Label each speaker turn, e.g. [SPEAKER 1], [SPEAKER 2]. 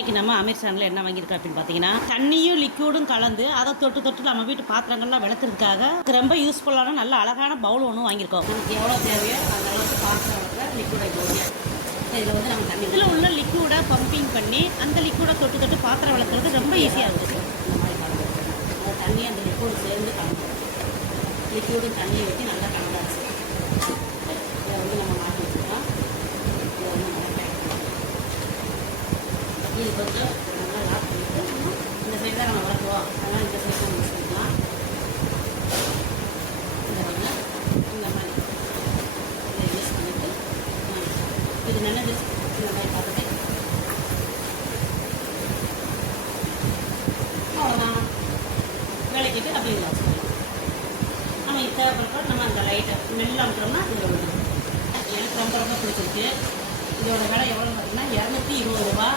[SPEAKER 1] இன்றைக்கி நம்ம அமீர் சேனலில் என்ன வாங்கியிருக்கோம் அப்படின்னு பார்த்தீங்கன்னா தண்ணியும் லிக்யூடும் கலந்து அதை தொட்டு தொட்டு நம்ம வீட்டு பாத்திரங்கள்லாம் விளக்குறதுக்காக ரொம்ப யூஸ்ஃபுல்லான நல்ல அழகான பவுல் ஒன்று வாங்கியிருக்கோம். நமக்கு எவ்வளோ தேவையோ அந்த அளவுக்கு பாத்திரம் விளக்க லிக்யூடை இதில் வந்து நம்ம தண்ணி இதில் உள்ள லிக்யூடை பம்பிங் பண்ணி அந்த லிக்யூடை தொட்டு தொட்டு பாத்திரம் விளக்குறது ரொம்ப ஈஸியாக இருக்குது இந்த மாதிரி கலந்து அந்த தண்ணி அந்த லிக்யூடு சேர்ந்து கலந்து லிக்யூடும் தண்ணியை ஊற்றி நல்லா கலந்தாச்சு இதை வந்து நம்ம மாற்றி வச்சுக்கலாம் இதை வந்து நம்ம பேக் பண்ணலாம் இது கொஞ்சம் நல்லா லாக் பண்ணிட்டு இந்த சைடு தான் நம்ம வளர்க்குவோம் அதனால் இந்த சைடு நம்ம யூஸ் இந்த பாருங்க இந்த மாதிரி இதை யூஸ் பண்ணிட்டு ஆ, இது நல்லது இந்த மாதிரி பார்த்துட்டு அவ்வளோதான் விளக்கிட்டு அப்படியே வச்சுக்கலாம் நம்ம இது தேவைப்படுறப்ப நம்ம அந்த லைட்டை மெல்ல அமுக்கிறோம்னா இதில் விடணும் எனக்கு ரொம்ப ரொம்ப பிடிச்சிருக்கு இதோட விலை எவ்வளோ பார்த்தீங்கன்னா இரநூத்தி இருபது ரூபா